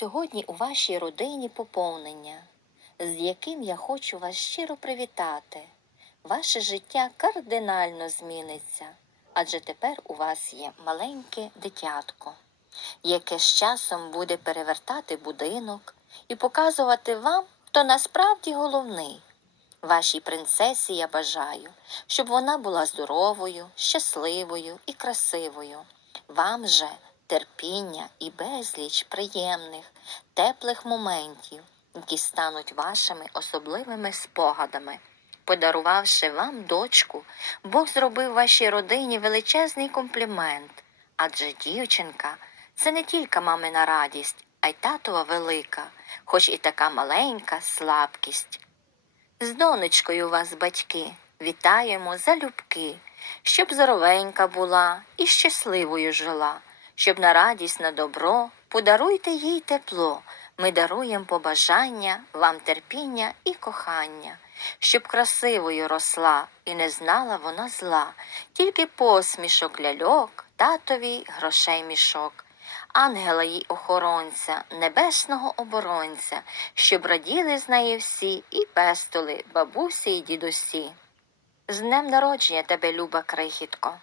Сьогодні у вашій родині поповнення, з яким я хочу вас щиро привітати. Ваше життя кардинально зміниться, адже тепер у вас є маленьке дитятко, яке з часом буде перевертати будинок і показувати вам, хто насправді головний. Вашій принцесі я бажаю, щоб вона була здоровою, щасливою і красивою. Вам же терпіння і безліч приємних, теплих моментів, які стануть вашими особливими спогадами. Подарувавши вам дочку, Бог зробив вашій родині величезний комплімент, адже дівчинка це не тільки мамина радість, а й татова велика, хоч і така маленька слабкість. З донечкою вас, батьки, вітаємо залюбки, щоб здоровенька була і щасливою жила, щоб на радість на добро подаруйте їй тепло. Ми даруємо побажання, вам терпіння і кохання, щоб красивою росла і не знала вона зла, тільки посмішок ляльок, татові грошей мішок ангела їй охоронця, небесного оборонця, щоб раділи з неї всі і пестули бабусі й дідусі. З днем народження тебе, люба крихітко!